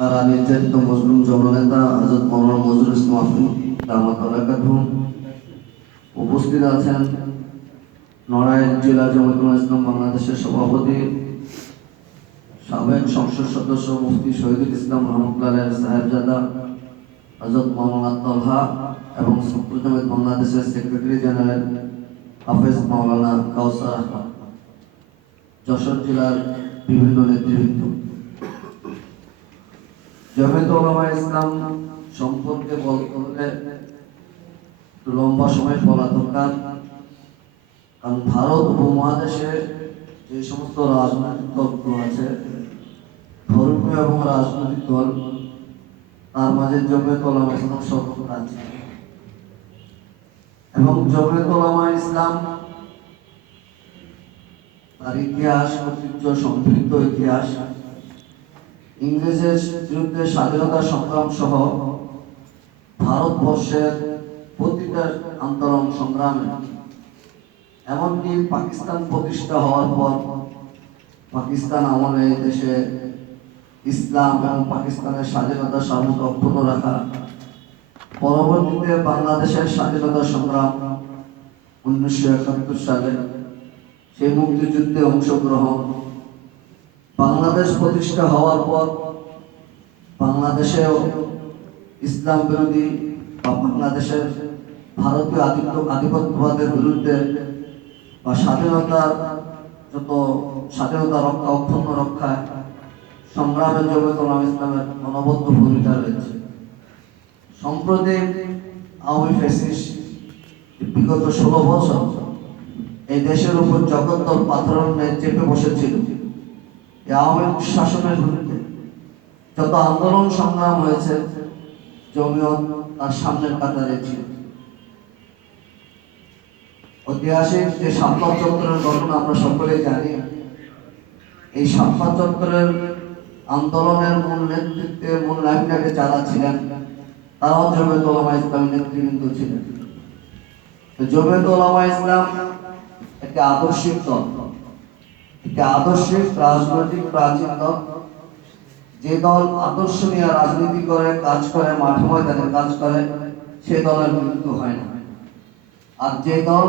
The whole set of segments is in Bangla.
তারা নির্যাতিত মুসলিম জননেতা হজরত মৌলানা মজুর ইসলাম উপস্থিত আছেন নড়াইল জেলা জমিতুল ইসলাম বাংলাদেশের সভাপতি, সাবেক সংসদ সদস্য মুফতি শহীদুল ইসলাম রহমতুল্লাহ সাহেবজাদা হজরত মৌলানা তলহা এবং ছাত্র জমিত বাংলাদেশের সেক্রেটারি জেনারেল হাফেজ মাওলানা কাউসার যশোর জেলার বিভিন্ন নেতৃবৃন্দ। জমিয়ত ওলামা ইসলাম সম্পর্কে বলতে হলে লম্বা সময় বলা দরকার। কারণ ভারত উপমহাদেশে যে সমস্ত রাজনৈতিক দলগুলো আছে, ধর্মীয় এবং রাজনৈতিক দল, তার মাঝে জমিয়ত ওলামা ইসলাম সর্বত্র আছে এবং জমিয়ত ওলামা ইসলাম তার ইতিহাস, ঐতিহ্য, সমৃদ্ধ ইতিহাস ইংরেজের বিরুদ্ধে স্বাধীনতা সংগ্রাম সহ ভারতবর্ষের প্রতিটা আন্দোলন সংগ্রামে। এমনকি পাকিস্তান প্রতিষ্ঠা হওয়ার পর পাকিস্তান আমলে দেশে ইসলাম এবং পাকিস্তানের স্বাধীনতা সার্বত অক্ষুণ্ণ রাখা। পরবর্তীতে বাংলাদেশের স্বাধীনতা সংগ্রাম উনিশশো একাত্তর সালে সেই মুক্তিযুদ্ধে অংশগ্রহণ বাংলাদেশ প্রতিষ্ঠা হওয়ার পর বাংলাদেশেও ইসলাম বিরোধী বা বাংলাদেশের ভারতীয় আধিপত্য আধিপত্যবাদের বিরুদ্ধে বা স্বাধীনতার যত স্বাধীনতা রক্ষা, অক্ষুণ্ণ রক্ষায় সংগ্রামের জন্য তোলাম ইসলামের অনবদ্য ভূমিকা রয়েছে। সম্প্রতি আওয়ামী ফেসিস বিগত ষোলো বছর এই দেশের উপর জগত্তর পাথরের চেপে বসেছিল। আওয়ামী শাসনের বিরুদ্ধে যত আন্দোলন সংগ্রাম হয়েছে জমিয়ত তার সামনের কাতারে ছিল। ঐতিহাসিক যে সাতপাত চত্বরের ঘটনা আমরা সকলেই জানি, এই সাতপাত চত্বরের আন্দোলনের মূল নেতৃত্বে, মূল লাইনটাকে যারা ছিলেন তারাও জমিয়ত ওলামা ইসলামের নেতৃবৃন্দ ছিলেন। তো জমিয়ত ওলামা ইসলাম একটি আদর্শিক দল। একটি আদর্শিক রাজনৈতিক প্রাচীন দল যে দল আদর্শ নিয়ে রাজনীতি করে, কাজ করে, মাঠে ময়দানে কাজ করে, সে দলের মৃত্যু হয় না আর যে দল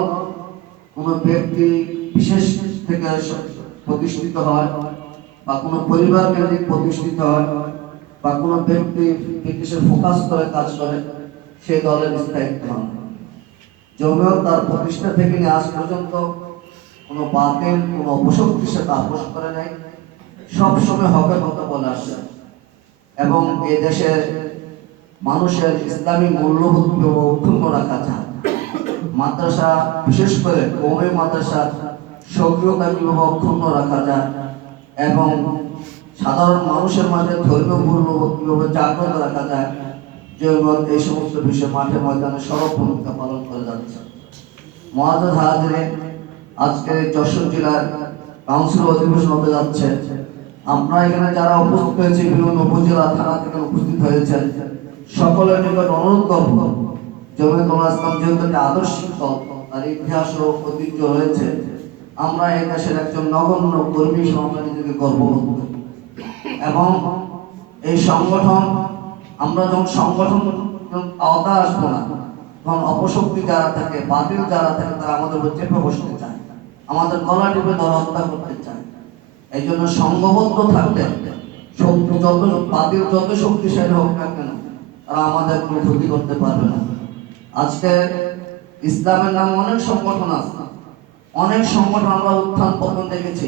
কোনো ব্যক্তি বিশেষ থেকে প্রতিষ্ঠিত হয় বা কোনো পরিবার কেন্দ্রিক প্রতিষ্ঠিত হয় বা কোনো ব্যক্তি বিশেষে ফোকাস করে কাজ করে সেই দলের স্থায়িত্ব হয় না। জমিয়ত তার প্রতিষ্ঠা থেকে আজ পর্যন্ত কোনো বাতিল, কোনো অপশক্তির সাথে আপোষ করে নাই। সবসময় হকের কথা বলে আসছে। এবং এ দেশের মানুষের ইসলামী মূল্যবোধ কীভাবে অক্ষুণ্ণ রাখা যায়? মাদ্রাসা, বিশেষ করে কৌমি মাদ্রাসা, সক্রিয়তা কীভাবে অক্ষুণ্ণ রাখা যায়? এবং সাধারণ মানুষের মাঝে ধর্মীয় মূল্যবোধ কীভাবে জাগ্রত রাখা যায়? জৈবত এই সমস্ত বিষয়ে মাঠে ময়দানে সড়ক ভূমিকা পালন করে যাচ্ছে। মহাজ হাজরে আজকে যশোর জেলার কাউন্সিল অধিবেশন হতে যাচ্ছে। আমরা এখানে যারা উপস্থিত হয়েছে, বিভিন্ন উপজেলা থানা থেকে উপস্থিত হয়েছেন, সকলের নিকট অনুরোধ করব জমিয়ত ইসলাম যেহেতু একটি আদর্শিক দল তার ইতিহাস ও ঐতিহ্য রয়েছে, আমরা এই দেশের একজন নগণ্য কর্মী হিসেবে নিজেকে গর্ববোধ এবং এই সংগঠন, আমরা যখন সংগঠন আওতা আসব না, তখন অপশক্তি যারা থাকে, বাতিল যারা থাকে, তারা আমাদের উপর চেপে বসতে চায়। আমাদের গলা টিপে ধরে হত্যা করতে চায়। এই জন্য সংঘবদ্ধ থাকলে শক্তি যত বাতিল, যত শক্তিশালী হোক না কেন, তারা আমাদের কোনো ক্ষতি করতে পারবে না। আজকে ইসলামের নামে অনেক সংগঠন আছে। অনেক সংগঠন আমরা উত্থান পতন দেখেছি,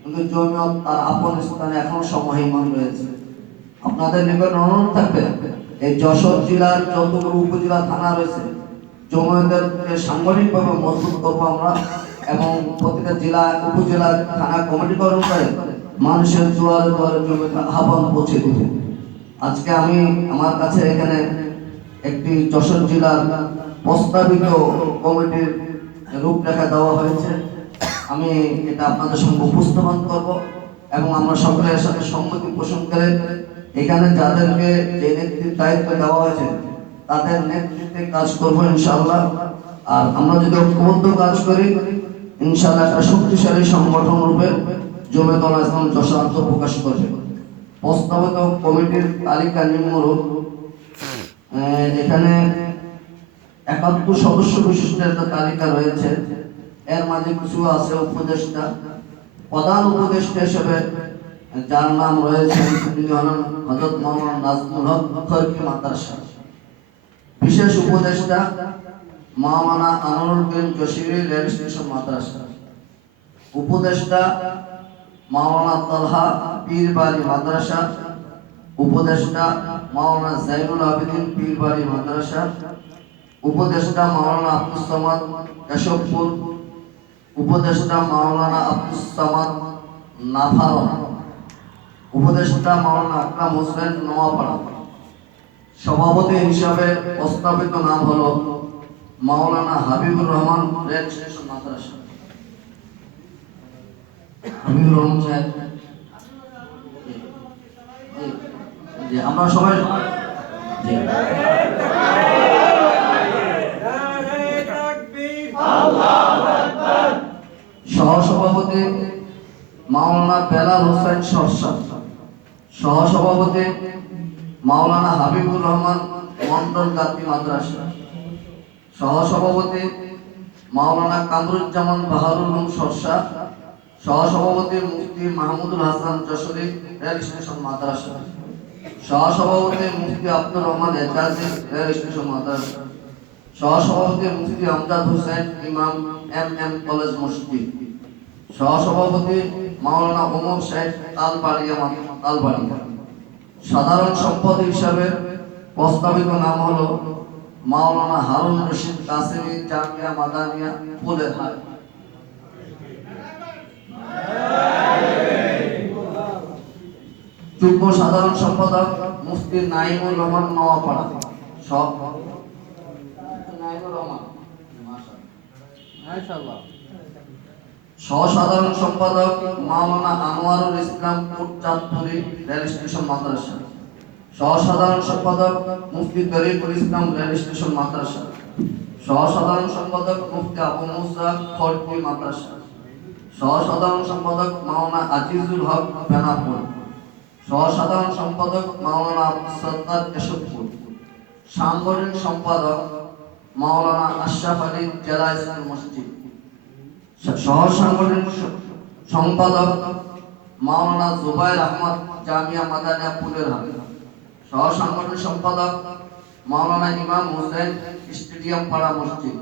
কিন্তু জমিয়ত তার আপন স্থানে এখনও সময়মান রয়েছে। আপনাদের নিকট অনুরোধ থাকবে, এই যশোর জেলার যতগুলো উপজেলা থানা রয়েছে জমিয়তেরকে সাংগঠনিকভাবে মজবুত করব আমরা। এবং প্রতিটা জেলা উপজেলা থানা কমিটি গঠন করে মানুষের দুয়ারে দুয়ারে জমিয়ত আহ্বান পৌঁছে দিব আজকে আমি আমার কাছে এখানে একটি যশোর জেলার প্রস্তাবিত কমিটির রূপরেখা দেওয়া হয়েছে। আমি এটা আপনাদের সঙ্গে উপস্থাপন করব এবং আমরা সকলের সাথে সম্মতি পোষণ করে এখানে যাদেরকে যে নেতৃত্বের দায়িত্ব দেওয়া হয়েছে, তাদের নেতৃত্বে কাজ করব ইনশাআল্লাহ। আর আমরা যদি ঐক্যবদ্ধ কাজ করি ইনশাআল্লাহ একটা শক্তিশালী সংগঠন রূপে জমে দল ইসলাম যশোর আত্মপ্রকাশ করবে। প্রস্তাবিত কমিটির তালিকা নিম্নরূপ এখানে একাত্তর সদস্য বিশিষ্ট একটা তালিকা রয়েছে। এর মাঝে কিছু আছে উপদেষ্টা। প্রধান উপদেষ্টা হিসেবে যার নাম রয়েছে হজরত মোহাম্মদ নাজমুল হক মাদ্রাসা। বিশেষ উপদেষ্টা মাওলানা আনোয়ার বিন জসিরি রেল স্টেশন মাদ্রাসা। উপদেষ্টা মাওলানা তালহা পীরবাড়ি মাদ্রাসা। উপদেষ্টা মাওলানা জাইনুল আবেদিন পীরবাড়ি মাদ্রাসা। উপদেষ্টা মাওলানা আব্দুস সামাদ কেশবপুর। উপদেষ্টা মাওলানা আব্দুস সামাদ নাভারন উপদেষ্টা মাওলানা আকরাম হোসেন নোয়াপাড়া। সভাপতি হিসাবে প্রস্তাবিত নাম হলো মাওলানা হাবিবুর রহমান রেল স্টেশন মাদ্রাসা। হাবিবুর রহমান সাহেব আমরা সবাই সহসভাপতি মাওলানা বেলাল হোসেন সরসাদ সহসভাপতি মাওলানা হাবিবুর রহমান মন্ডল জাতি মাদ্রাসা। সহসভাপতি মাওলানা কামরুজ্জামান বাহারুল উলুম সরসা, সহসভাপতি মুফতি মাহমুদুল হাসান যশোরী রেল স্টেশন মাদ্রাসা, সহসভাপতি মুফতি আব্দুর রহমান এজাজি রেল স্টেশন মাদ্রাসা, সহসভাপতি মুফতি আমজাদ হোসেন ইমাম এম এম কলেজ মসজিদ, সহসভাপতি মাওলানা ওমর শেখ তালবাড়িয়া তালবাড়িয়া। সাধারণ সম্পাদক হিসাবে প্রস্তাবিত নাম হলো মাওলানা হারুন রশিদ কাসেমি, জামিয়া মাদানিয়া ফুলের হাট যুগ্ম সাধারণ সম্পাদক মুফতি নাইমুর রহমান নওয়াপাড়া সব। সহসাধারণ সম্পাদক মাওলানা আনোয়ারুল ইসলাম চাঁদপুরি রেল স্টেশন মাদ্রাসা সহসাধারণ সম্পাদক মুফতি তরিকুল ইসলাম রেল স্টেশন, মাদ্রাসা। সহসাধারণ সম্পাদক মুফতি আবু মুসা খড়কি মাদ্রাসা। সহসাধারণ সম্পাদক মাওলানা আজিজুল হক বেনাপুর। সহসাধারণ সম্পাদক মাওলানা আব্দুল সত্তার কেশবপুর। সাংগঠনিক সম্পাদক মাওলানা আশরাফ আলী জেলা ইসলাম মসজিদ। সহ সাংগঠনিক সম্পাদক মাওলানা জুবাইর আহমদ জামিয়া মাদানিয়া পুলেরহাট সহ সাংগঠনিক সম্পাদক মাওলানা ইমাম হোসেন স্টেডিয়াম পাড়া মসজিদ।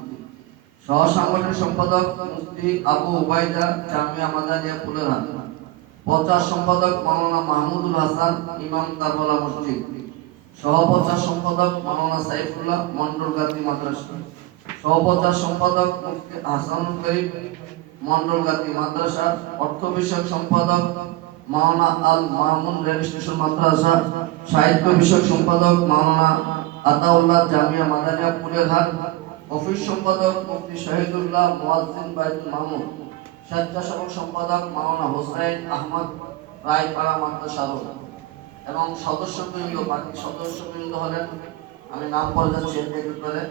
সহ সাংগঠনিক সম্পাদক মুফতি আবু উবাইদা জামিয়া মাদানিয়া পুলেরহাট প্রচার সম্পাদক মাওলানা মাহমুদুল হাসান ইমাম কারবালা মসজিদ। সহপ্রচার সম্পাদক মাওলানা সাইফুল্লাহ মন্ডল গান্ধী মাদ্রাসা। সহপ্রচার সম্পাদক মুফতি হাসানুল করিম মন্ডল গান্ধী মাদ্রাসা। অর্থ বিষয়ক সম্পাদক মাওলানা আল মামুন রেল স্টেশন মাদ্রাসা, সাহিত্য বিষয়ক সম্পাদক মাওলানা আতাউল্লাহ জামিয়া মাদানিয়া পুলেরহাট অফিস সম্পাদক মুফতি শহীদুল্লাহ মুয়াজ্জিন বাইতুল মামুন, স্বেচ্ছাসেবক সম্পাদক মাওলানা হোসেন আহমদ রায়পাড়া মাদ্রাসা রোড। এবং সদস্যবৃন্দ, বাকি সদস্যবৃন্দ হলেন, আমি নাম পড়ে যাচ্ছি করে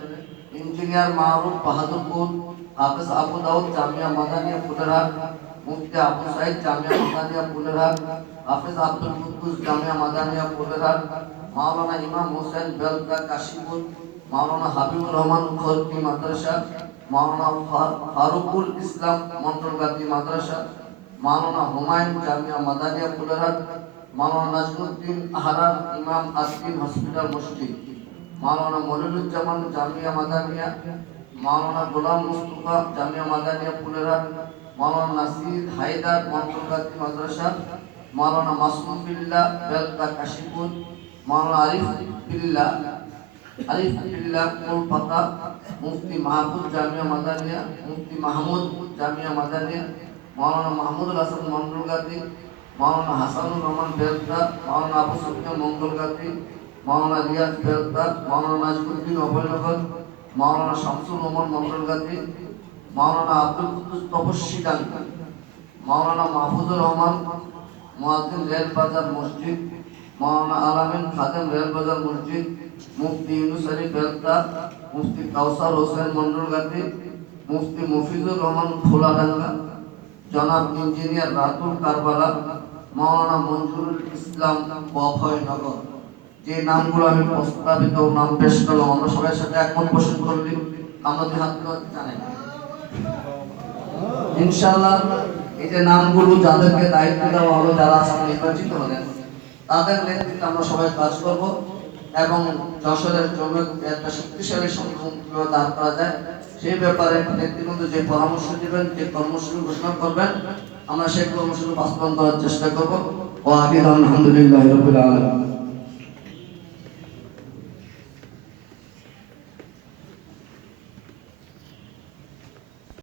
ইঞ্জিনিয়ার মাহরুফ বাহাদুরপুর, হাফেজ আবু দাউদ জামিয়া মাদানিয়া ফুলেরহাট মুফতি আবু সাইদ জামিয়া মাদানিয়া ফুলেরহাট হাফেজ আব্দুল কুদ্দুস জামিয়া মাদানিয়া ফুলেরহাট মাওলানা ইমাম হোসেন বেলদা কাশিপুর, মাওলানা হাবিবুর রহমান খরকি মাদ্রাসা, মাওলানা ফারুকুল ইসলাম মন্ডলগাতি মাদ্রাসা, মাওলানা হুমায়ুন জামিয়া মাদানিয়া ফুলেরহাট মাওলানা নাজমুদ্দিন আহারার ইমাম আসকিন হসপিটাল মসজিদ মাওলানা মনিরুজ্জামান জামিয়া মাদানিয়া, মাওলানা গোলাম মুস্তফা জামিয়া মাদানিয়া পুলেরহাট মাওলানা নাসির হায়দার মন্ত্রগাতি মাদ্রাসা, মাওলানা মাসুম বিল্লাহ, বেলদা কাশীপুর, মাওলানা আরিফ বিল্লাহ আরিফ বিল্লাহ কলকাতা, মুফতি মাহমুদ জামিয়া মাদানিয়া, মুফতি মাহমুদ জামিয়া মাদানিয়া, মাওলানা মাহমুদুল হাসান মন্ডলগাতি মাওলানা হাসানুর রহমান বেলদা, মাওলানা আবু সুফিয়ান মঙ্গলগাতি মাওলানা রিয়াজ বেলদা, মাওলানা নাজমুদ্দিন অভয়নগর, মাওলানা শামসুল ওমর মন্ডলগাতি মাওলানা আব্দুল কুদ্দুস তপস্বী ডাঙ্কা মাওলানা মাহফুজুর রহমান, মুয়াজ্জিন রেল বাজার মসজিদ, মাওলানা আলামিন খাদেম রেল বাজার মসজিদ, মুফতি ইউনুস আলী বেলদা, মুফতি কাউসার হোসেন মন্ডলগাতি মুফতি মফিজুর রহমান খোলাডাঙ্গা জনাব ইঞ্জিনিয়ার রাতুল কারবালা, মাওলানা মঞ্জুরুল ইসলাম অভয়নগর যে নামগুলো আমি প্রস্তাবিত, নাম পেশ করলাম, আমরা সবাই সাথে একমত পোষণ করলি, আমরা দুই হাত তুলে জানাই ইনশাআল্লাহ, এই যে নামগুলো যাদেরকে দায়িত্ব দেওয়া হলো যারা নির্বাচিত হলেন, তাদের নেতৃত্বে আমরা সবাই কাজ করব এবং যশোরের জন্য একটা শক্তিশালী দাঁড় করা যায়, সেই ব্যাপারে নেতৃবৃন্দ যে পরামর্শ দিবেন, যে কর্মসূচি ঘোষণা করবেন, আমরা সেই কর্মসূচি বাস্তবায়ন করার চেষ্টা করব। ও আলহামদুলিল্লাহ আলম